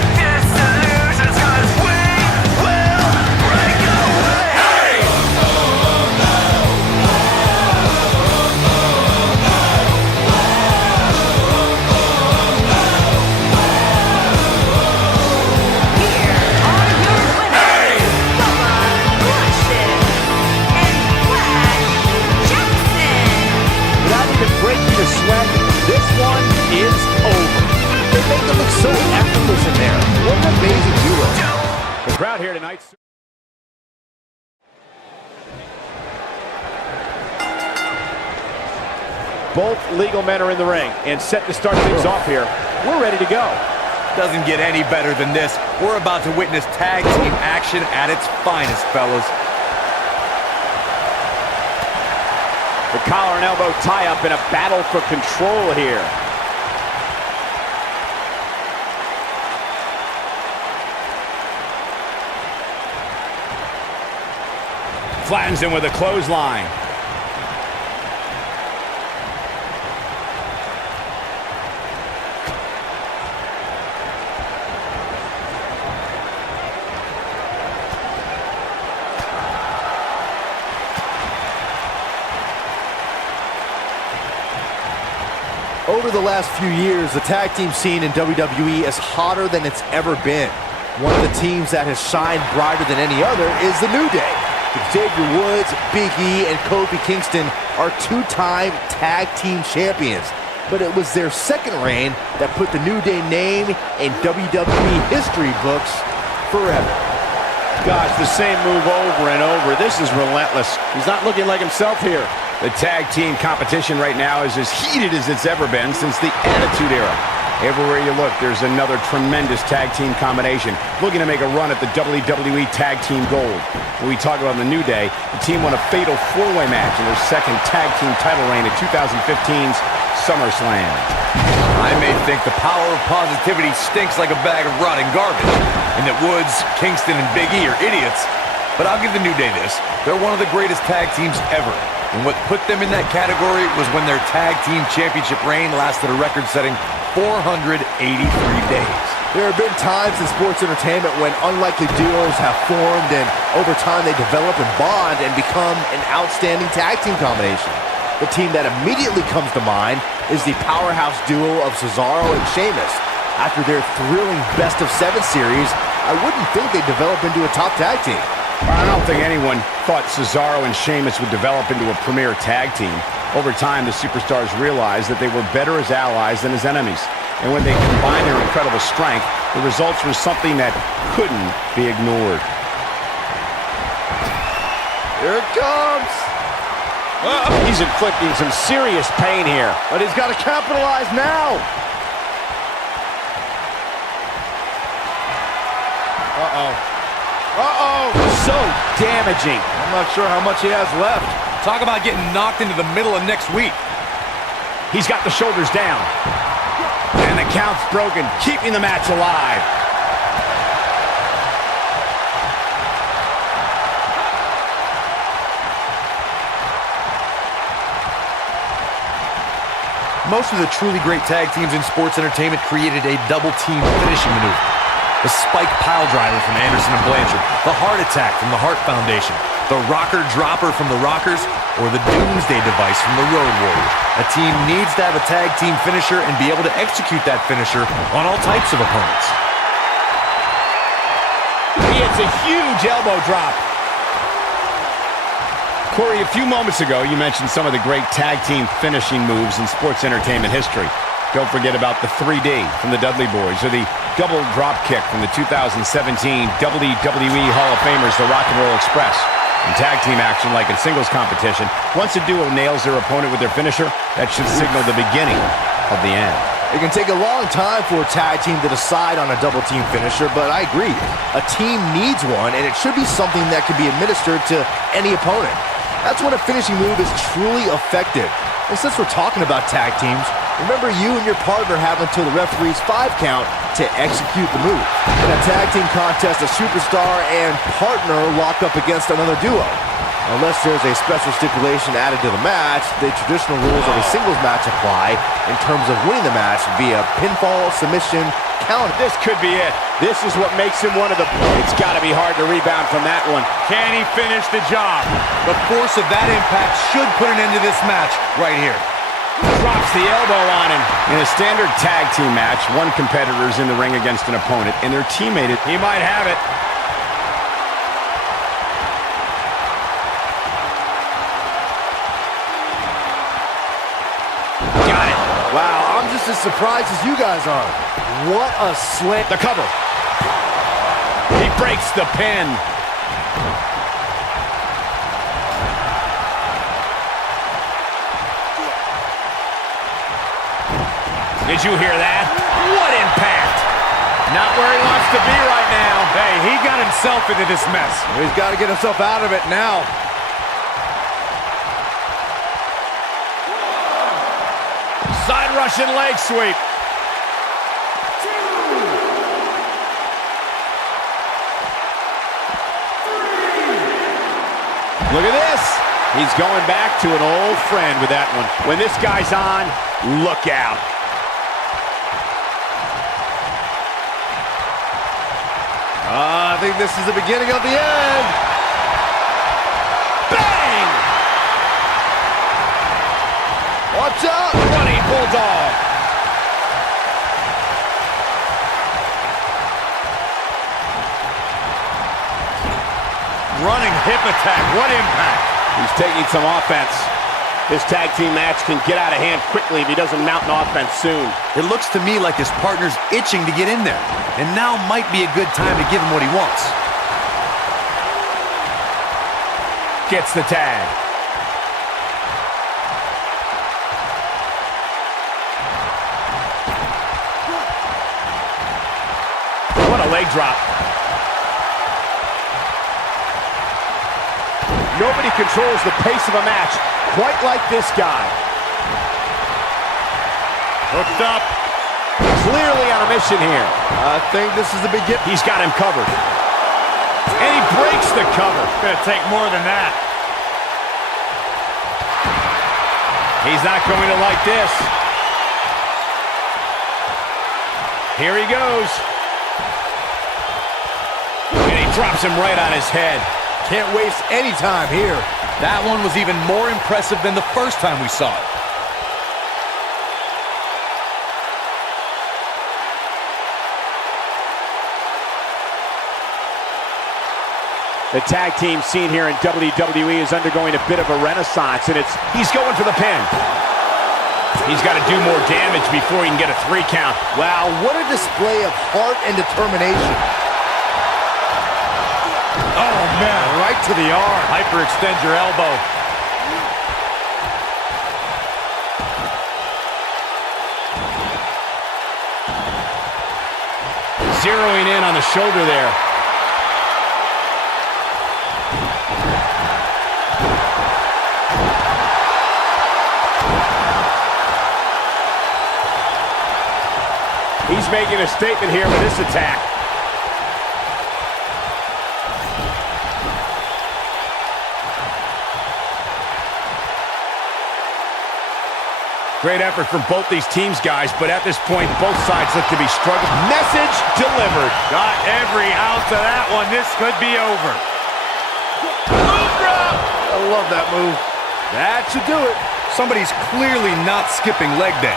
This one is over. They make it look so effortless in there. What an amazing duo. The crowd here tonight. Both legal men are in the ring and set to start things off here. We're ready to go. Doesn't get any better than this. We're about to witness tag team action at its finest, fellas. The collar and elbow tie-up in a battle for control here. Flattens him with a clothesline. Over the last few years, the tag team scene in WWE is hotter than it's ever been. One of the teams that has shined brighter than any other is the New Day. Xavier Woods, Big E, and Kofi Kingston are two-time tag team champions. But it was their second reign that put the New Day name in WWE history books forever. Gosh, the same move over and over. This is relentless. He's not looking like himself here. The tag team competition right now is as heated as it's ever been since the Attitude Era. Everywhere you look, there's another tremendous tag team combination looking to make a run at the WWE Tag Team Gold. When we talk about the New Day, the team won a fatal four-way match in their second tag team title reign at 2015's SummerSlam. I may think the power of positivity stinks like a bag of rotting garbage, and that Woods, Kingston, and Big E are idiots, but I'll give the New Day this. They're one of the greatest tag teams ever. And what put them in that category was when their tag team championship reign lasted a record-setting 483 days. There have been times in sports entertainment when unlikely duos have formed and over time they develop and bond and become an outstanding tag team combination. The team that immediately comes to mind is the powerhouse duo of Cesaro and Sheamus. After their thrilling best-of-7 series, I wouldn't think they'd develop into a top tag team. I don't think anyone thought Cesaro and Sheamus would develop into a premier tag team. Over time, the superstars realized that they were better as allies than as enemies. And when they combined their incredible strength, the results were something that couldn't be ignored. Here it comes! He's inflicting some serious pain here. But he's got to capitalize now! So damaging. I'm not sure how much he has left. Talk about getting knocked into the middle of next week. He's got the shoulders down. And the count's broken, keeping the match alive. Most of the truly great tag teams in sports entertainment created a double team finishing maneuver. The spike pile driver from Anderson and Blanchard, the heart attack from the Hart Foundation, the rocker dropper from the Rockers, or the doomsday device from the Road Warriors. A team needs to have a tag team finisher and be able to execute that finisher on all types of opponents. He hits a huge elbow drop. Corey, a few moments ago, you mentioned some of the great tag team finishing moves in sports entertainment history. Don't forget about the 3D from the Dudley Boys, or the double drop kick from the 2017 WWE Hall of Famers, the Rock and Roll Express. In tag team action, like in singles competition, once a duo nails their opponent with their finisher, that should signal the beginning of the end. It can take a long time for a tag team to decide on a double team finisher, but I agree. A team needs one, and it should be something that can be administered to any opponent. That's when a finishing move is truly effective. And since we're talking about tag teams, remember you and your partner have until the referee's 5 count to execute the move. In a tag team contest, a superstar and partner lock up against another duo. Unless there's a special stipulation added to the match, the traditional rules of a singles match apply in terms of winning the match via pinfall, submission, count. This could be it. This is what makes him one of the... It's got to be hard to rebound from that one. Can he finish the job? The force of that impact should put an end to this match right here. Drops the elbow on him. In a standard tag team match, one competitor is in the ring against an opponent, and their teammate, he might have it. Got it. Wow, I'm just as surprised as you guys are. What a slant. The cover. He breaks the pin. Did you hear that? What impact! Not where he wants to be right now. Hey, he got himself into this mess. He's got to get himself out of it now. Side Russian leg sweep. Look at this. He's going back to an old friend with that one. When this guy's on, look out. I think this is the beginning of the end. Bang! Watch out! Running Bulldog. Running hip attack. What impact? He's taking some offense. This tag team match can get out of hand quickly if he doesn't mount an offense soon. It looks to me like his partner's itching to get in there, and now might be a good time to give him what he wants. Gets the tag. What a leg drop. Nobody controls the pace of a match quite like this guy. Hooked up. Clearly on a mission here. I think this is the beginning. He's got him covered. And he breaks the cover. Gonna take more than that. He's not going to like this. Here he goes. And he drops him right on his head. Can't waste any time here. That one was even more impressive than the first time we saw it. The tag team scene here in WWE is undergoing a bit of a renaissance, and he's going for the pin. He's got to do more damage before he can get a 3 count. Wow, what a display of heart and determination. Oh, man. Right to the arm. Hyperextend your elbow. Zeroing in on the shoulder there. He's making a statement here with this attack. Great effort from both these teams, guys, but at this point, both sides look to be struggling. Message delivered. Got every ounce of that one. This could be over. Move drop. I love that move. That should do it. Somebody's clearly not skipping leg day.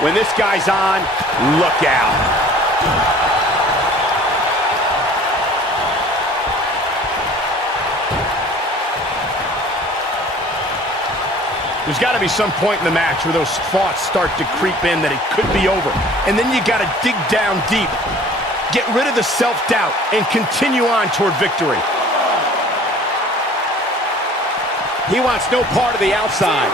When this guy's on, look out. There's got to be some point in the match where those thoughts start to creep in that it could be over. And then you got to dig down deep. Get rid of the self-doubt and continue on toward victory. He wants no part of the outside.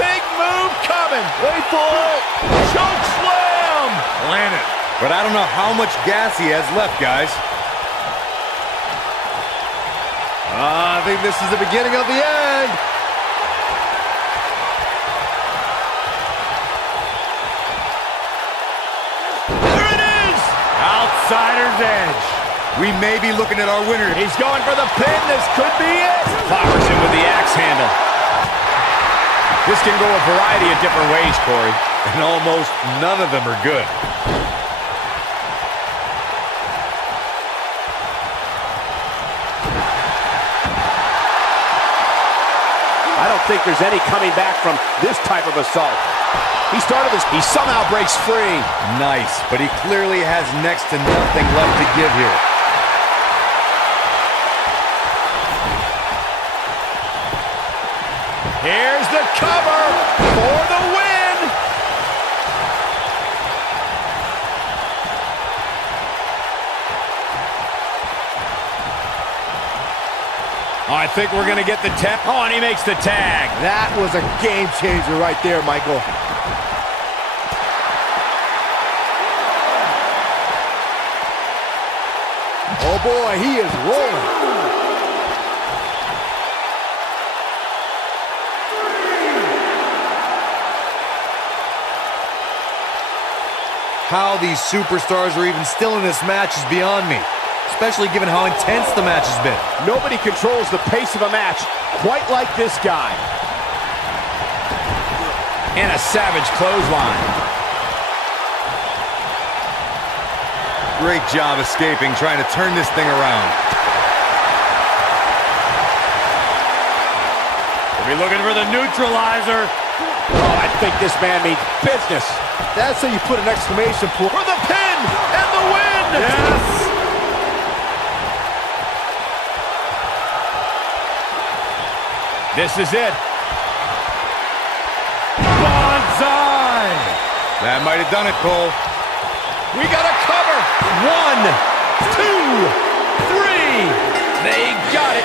Big move coming. Wait for it. Choke slam. Landed. But I don't know how much gas he has left, guys. I think this is the beginning of the end. There it is. Outsider's edge. We may be looking at our winner. He's going for the pin. This could be it. Powers in with the axe handle. This can go a variety of different ways, Corey. And almost none of them are good. I don't think there's any coming back from this type of assault. He started this. He somehow breaks free. Nice, but he clearly has next to nothing left to give here. Here's the cover for the win. I think we're going to get the tag. Oh, and he makes the tag. That was a game changer right there, Michael. Oh boy, he is rolling. How these superstars are even still in this match is beyond me, especially given how intense the match has been. Nobody controls the pace of a match quite like this guy. And a savage clothesline. Great job escaping, trying to turn this thing around. We'll be looking for the neutralizer. Oh, I think this man means business. That's how you put an exclamation point. For the pin and the win! Yes! This is it. Bonsai! That might have done it, Cole. We got a cover. 1, 2, 3. They got it.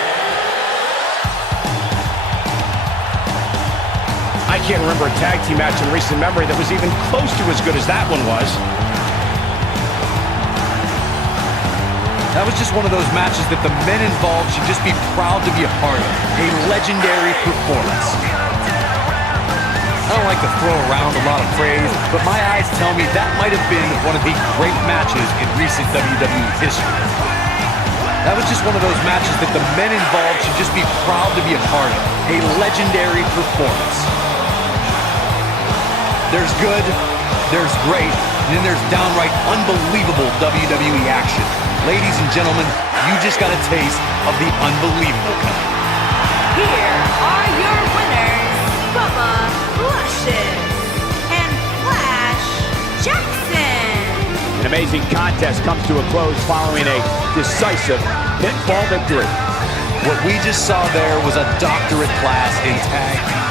I can't remember a tag team match in recent memory that was even close to as good as that one was. That was just one of those matches that the men involved should just be proud to be a part of. A legendary performance. I don't like to throw around a lot of praise, but my eyes tell me that might have been one of the great matches in recent WWE history. That was just one of those matches that the men involved should just be proud to be a part of. A legendary performance. There's good, there's great, and then there's downright unbelievable WWE action. Ladies and gentlemen, you just got a taste of the unbelievable kind. Here are your winners, Bubba Luscious and Flash Jackson. An amazing contest comes to a close following a decisive pinfall victory. What we just saw there was a doctorate class in tag